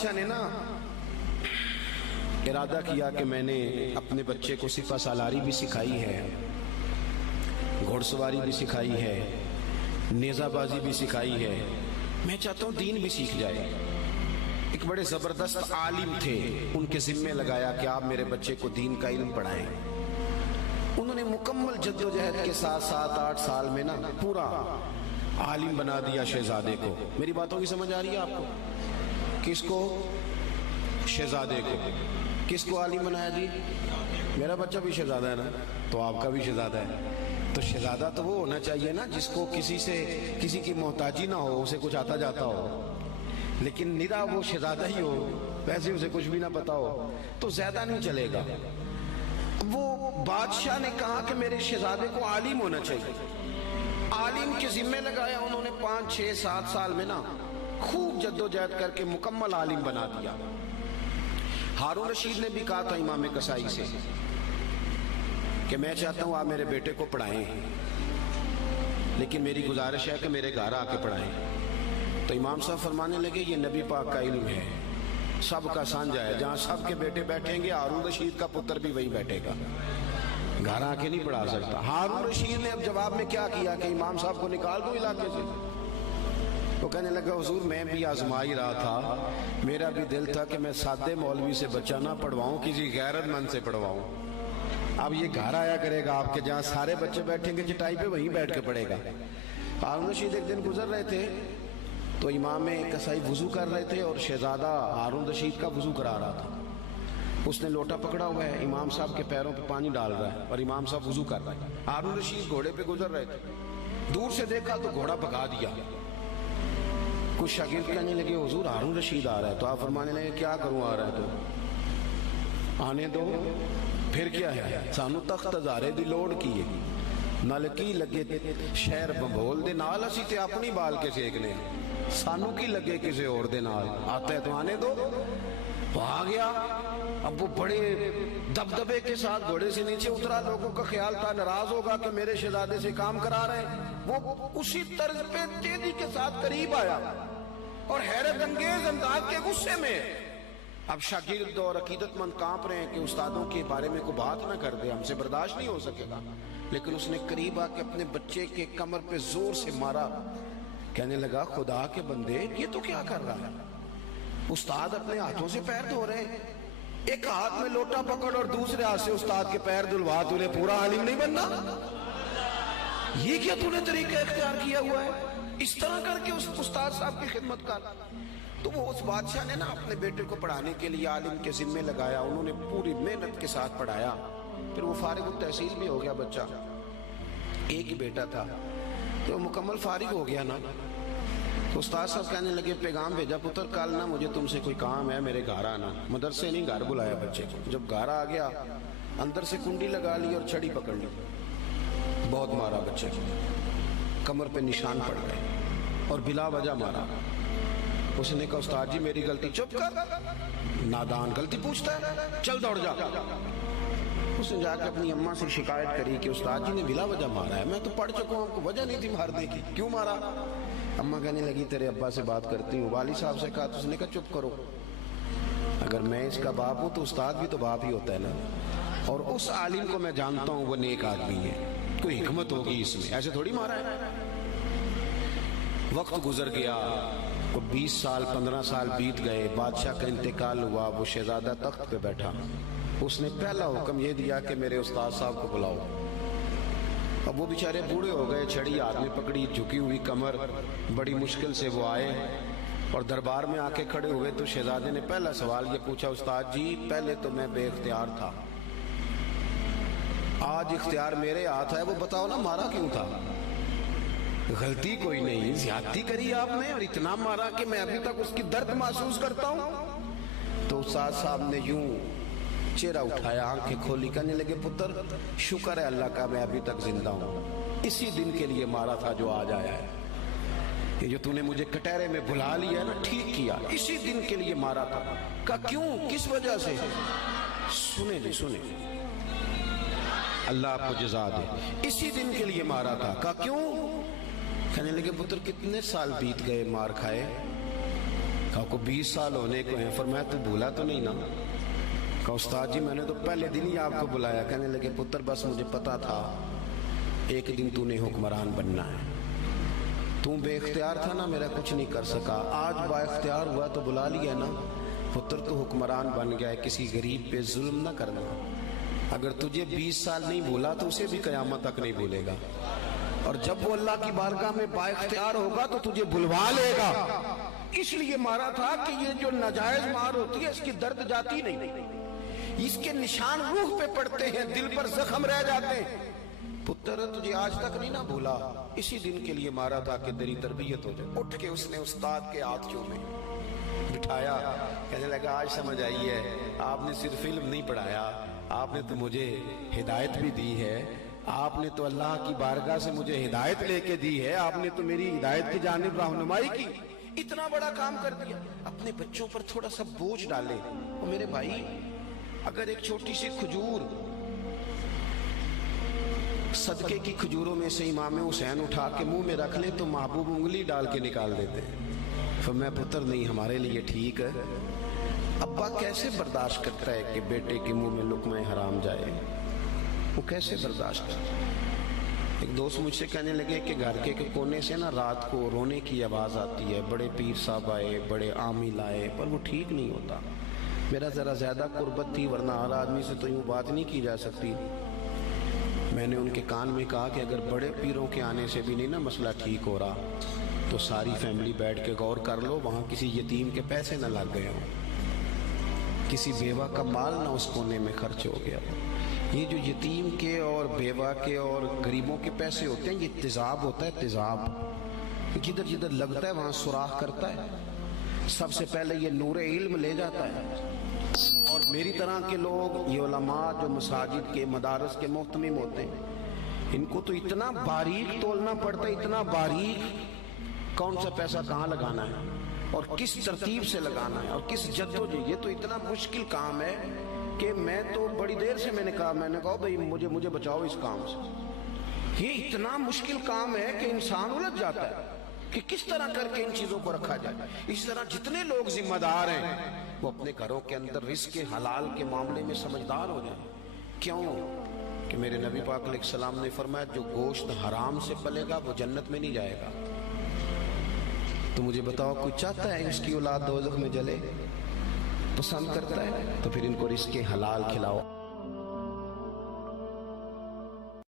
بادشاہ نے نا ارادہ کیا کہ میں نے اپنے بچے کو سپہ سالاری بھی سکھائی ہے، گھوڑ سواری بھی سکھائی ہے، نیزہ بازی بھی سکھائی ہے، میں چاہتا ہوں دین بھی سیکھ جائے۔ ایک بڑے زبردست عالم تھے، ان کے ذمے لگایا کہ آپ میرے بچے کو دین کا علم پڑھائیں۔ انہوں نے مکمل جد و جہد کے ساتھ 7-8 سال میں نا پورا عالم بنا دیا شہزادے کو۔ میری باتوں کی سمجھ آ رہی ہے آپ کو؟ کس کو؟ شہزادے کو۔ کس کو عالم بنایا جی؟ میرا بچہ بھی شہزادہ ہے نا، تو آپ کا بھی شہزادہ ہے۔ تو شہزادہ تو وہ ہونا چاہیے نا جس کو کسی کی محتاجی نہ ہو، اسے کچھ آتا جاتا ہو، لیکن نرا وہ شہزادہ ہی ہو، ویسے اسے کچھ بھی نہ پتا ہو تو زیادہ نہیں چلے گا۔ وہ بادشاہ نے کہا کہ میرے شہزادے کو عالم ہونا چاہیے، عالم کے ذمے لگایا۔ انہوں نے 5-6-7 سال میں نا خوب جد و جہد کر کے مکمل عالم بنا دیا۔ ہارون رشید نے بھی کہا تھا امام کسائی سے کہ میں چاہتا ہوں آپ میرے بیٹے کو پڑھائیں، لیکن میری گزارش ہے کہ میرے گھر آ کے پڑھائیں۔ تو امام صاحب فرمانے لگے یہ نبی پاک کا علم ہے، سب کا سانجا ہے، جہاں سب کے بیٹے بیٹھیں گے ہارون رشید کا پتر بھی وہی بیٹھے گا، گھر آ کے نہیں پڑھا سکتا۔ ہارون رشید نے اب جواب میں کیا کیا کہ امام صاحب کو نکال دو علاقے سے۔ وہ کہنے لگا حضور میں بھی آزما ہی رہا تھا، میرا بھی دل تھا کہ میں سادے مولوی سے بچہ نہ پڑھواؤں، کسی غیرت مند سے پڑھواؤں۔ اب یہ گھر آیا کرے گا آپ کے، جہاں سارے بچے بیٹھیں گے چٹائی پہ وہیں بیٹھ کے پڑھے گا۔ ہارون رشید ایک دن گزر رہے تھے تو امام کسائی وضو کر رہے تھے اور شہزادہ ہارون رشید کا وضو کرا رہا تھا۔ اس نے لوٹا پکڑا ہوا ہے، امام صاحب کے پیروں پہ پانی ڈال رہا ہے اور امام صاحب وضو کر رہے ہیں۔ ہارون رشید گھوڑے پہ گزر رہے تھے، دور سے دیکھا تو گھوڑا بھگا دیا۔ کچھ شاگرد کہنے لگے حضور ہارون رشید آ رہا ہے، تو آپ فرمانے لگے کیا کروں آ رہا ہے تو آنے دو، پھر کیا ہے، سانو تخت ہزارے دی لوڑ کی ہے، نال کی لگے شہر بمبول دے نال، اسی تے اپنی بال کے سیکنے، سانو کی لگے کسی اور دے نال، آتا ہے تو آنے دو۔ وہ آ گیا، اب وہ بڑے دبدبے کے ساتھ گھوڑے سے نیچے اترا، لوگوں کا خیال تھا ناراض ہوگا کہ میرے شہزادے سے کام کرا رہے ہیں۔ وہ اسی طرز پہ تیزی کے ساتھ قریب آیا اور حیرت انگیز انداز کے غصے میں۔ اب شاگرد اور عقیدت مند کانپ رہے ہیں کہ استادوں کے بارے میں کوئی بات نہ کر دے، ہم سے برداشت نہیں ہو سکے گا، لیکن اس نے قریب آ کے اپنے بچے کے کمر پہ زور سے مارا۔ کہنے لگا خدا کے بندے یہ تو کیا کر رہا ہے؟ استاد اپنے ہاتھوں سے پیر دھو رہے ہیں، ایک ہاتھ میں لوٹا پکڑ اور دوسرے ہاتھ سے استاد کے پیر دھلوا، تو نے پورا عالم نہیں بننا؟ یہ کیا تو نے طریقہ اختیار کیا ہوا ہے؟ اس طرح کر کے اس استاد صاحب کی خدمت کر۔ تو وہ اس بادشاہ نے نا اپنے بیٹے کو پڑھانے کے لیے عالم کے ذمے لگایا، انہوں نے پوری محنت کے ساتھ پڑھایا۔ پھر وہ فارغ التحصیل بھی ہو گیا بچہ، ایک ہی بیٹا تھا، تو مکمل فارغ ہو گیا نا۔ تو استاد صاحب کہنے لگے پیغام بھیجا پتر کل نا مجھے تم سے کوئی کام ہے، میرے گھر آنا۔ مدرسے نہیں گھر بلایا بچے کو، جب گھر آ گیا اندر سے کنڈی لگا لی اور چھڑی پکڑ لی، بہت مارا بچے کو، کمر پہ نشان پڑ گئے اور بلا وجہ مارا۔ اس نے کہا استاد جی میری غلطی۔ چپ کر، نادان، غلطی پوچھتا ہے، چل دوڑ جا۔ اس نے جا کے اپنی اماں سے شکایت کری کہ استاد جی نے بلا وجہ مارا ہے، میں تو پڑھ چکا ہوں، کو وجہ نہیں تھی مارنے کی، کیوں مارا؟ اماں کہنے لگی تیرے ابا سے بات کرتی ہوں۔ والد صاحب سے کہا تو اس نے کہا چپ کرو، اگر میں اس کا باپ ہوں تو استاد بھی تو باپ ہی ہوتا ہے نا، اور اس عالم کو میں جانتا ہوں وہ نیک آدمی ہے، کوئی حکمت ہوگی اس میں، ایسے تھوڑی مارا ہے۔ وقت گزر گیا، 20 سال 15 سال بیت گئے، بادشاہ کا انتقال ہوا، وہ شہزادہ تخت پہ بیٹھا۔ اس نے پہلا حکم یہ دیا کہ میرے استاد صاحب کو بلاؤ۔ اب وہ بیچارے بوڑھے ہو گئے، چھڑی ہاتھ میں پکڑی، جھکی ہوئی کمر، بڑی مشکل سے وہ آئے اور دربار میں آ کے کھڑے ہوئے۔ تو شہزادے نے پہلا سوال یہ پوچھا استاد جی پہلے تو میں بے اختیار تھا، آج اختیار میرے ہاتھ ہے، وہ بتاؤ نا مارا کیوں تھا؟ غلطی کوئی نہیں، زیادتی کری آپ نے اور اتنا مارا کہ میں ابھی تک اس کی درد محسوس کرتا ہوں۔ تو استاد صاحب نے یوں چہرہ اٹھایا، آنکھیں کھولی، کہنے لگے پتر شکر ہے اللہ کا میں ابھی تک زندہ ہوں، اسی دن کے لیے مارا تھا جو آج آیا ہے، یہ جو تو نے مجھے کٹہرے میں بھلا لیا ہے نا، ٹھیک کیا، اسی دن کے لیے مارا تھا۔ کہا کیوں، کس وجہ سے؟ سنیں جی سنیں، اللہ آپ کو جزا دے، اسی دن کے لیے مارا تھا۔ کہا کیوں؟ کہنے لگے پتر کتنے سال بیت گئے مار کھائے، کہا کو 20 سال ہونے کو ہیں، فرمایا تو بھولا تو نہیں نا؟ کہا استاد جی میں نے تو پہلے دن ہی آپ کو بلایا. کہنے لگے پتر بس مجھے پتا تھا ایک دن تو نے حکمران بننا ہے. تو بے اختیار تھا نا، میرا کچھ نہیں کر سکا. آج با اختیار ہوا تو بلا لیا نا. پتر تو حکمران بن گیا ہے، کسی غریب پہ ظلم نہ کرنا. اگر تجھے 20 سال نہیں بھولا تو اسے بھی قیامت تک نہیں بھولے گا، اور جب وہ اللہ کی بارگاہ میں با اختیار ہوگا تو تجھے بلوا لے گا. اس لیے مارا تھا کہ یہ جو ناجائز مار ہوتی ہے اس کی درد جاتی نہیں، اس کے نشان روح پہ پڑتے ہیں، دل پر زخم رہ جاتے ہیں. پتر تجھے آج تک نہیں نہ بھولا، اسی دن کے لیے مارا تھا کہ تیری تربیت ہو جائے. اٹھ کے اس نے استاد کے ہاتھ چومے، بٹھایا. کہنے لگا آج سمجھ آئی ہے، آپ نے صرف علم نہیں پڑھایا، آپ نے تو مجھے ہدایت بھی دی ہے. آپ نے تو اللہ کی بارگاہ سے مجھے ہدایت لے کے دی ہے، آپ نے تو میری ہدایت کی جانب رہنمائی کی. اتنا بڑا کام کر دیا. اپنے بچوں پر تھوڑا سا بوجھ ڈالے. اور میرے بھائی اگر ایک چھوٹی سی کھجور صدقے کی کھجوروں میں سے امام حسین اٹھا کے منہ میں رکھ لے تو محبوب انگلی ڈال کے نکال دیتے. فرمایا پتر نہیں، ہمارے لیے ٹھیک ہے. ابا کیسے برداشت کرتا ہے کہ بیٹے کے منہ میں لقمہ حرام جائے؟ وہ کیسے برداشت کرتا ہے؟ ایک دوست مجھ سے کہنے لگے کہ گھر کے کونے سے نا رات کو رونے کی آواز آتی ہے، بڑے پیر صاحب آئے، بڑے عامل آئے، پر وہ ٹھیک نہیں ہوتا. میرا ذرا زیادہ قربت تھی، ورنہ ہر آدمی سے تو یوں بات نہیں کی جا سکتی. میں نے ان کے کان میں کہا کہ اگر بڑے پیروں کے آنے سے بھی نہیں نا مسئلہ ٹھیک ہو رہا تو ساری فیملی بیٹھ کے غور کر لو، وہاں کسی یتیم کے پیسے نہ لگ گئے ہوں، کسی بیوہ کا مال نہ اس کونے میں خرچ ہو گیا. یہ جو یتیم کے اور بیوہ کے اور غریبوں کے پیسے ہوتے ہیں یہ تیزاب ہوتا ہے، تیزاب جدھر جدھر لگتا ہے وہاں سوراخ کرتا ہے. سب سے پہلے یہ نور علم لے جاتا ہے. اور میری طرح کے لوگ، یہ علماء جو مساجد کے مدارس کے محتمم ہوتے ہیں، ان کو تو اتنا باریک تولنا پڑتا ہے، اتنا باریک کون سا پیسہ کہاں لگانا ہے اور کس ترتیب سے لگانا ہے اور کس جدوجہد. یہ تو اتنا مشکل کام ہے کہ میں تو بڑی دیر سے میں نے کہا بھئی مجھے بچاؤ اس کام سے. یہ اتنا مشکل کام ہے کہ انسان الجھ جاتا ہے کہ کس طرح کر کے ان چیزوں کو رکھا جائے. اس طرح جتنے لوگ ذمہ دار ہیں وہ اپنے گھروں کے اندر رزق حلال کے معاملے میں سمجھدار ہو جائیں. کیوں کہ میرے نبی پاک علیہ السلام نے فرمایا جو گوشت حرام سے پلے گا وہ جنت میں نہیں جائے گا. تو مجھے بتاؤ کوئی چاہتا ہے اس کی اولاد دوزخ میں جلے؟ پسند کرتا ہے؟ تو پھر ان کو رزق حلال کھلاؤ.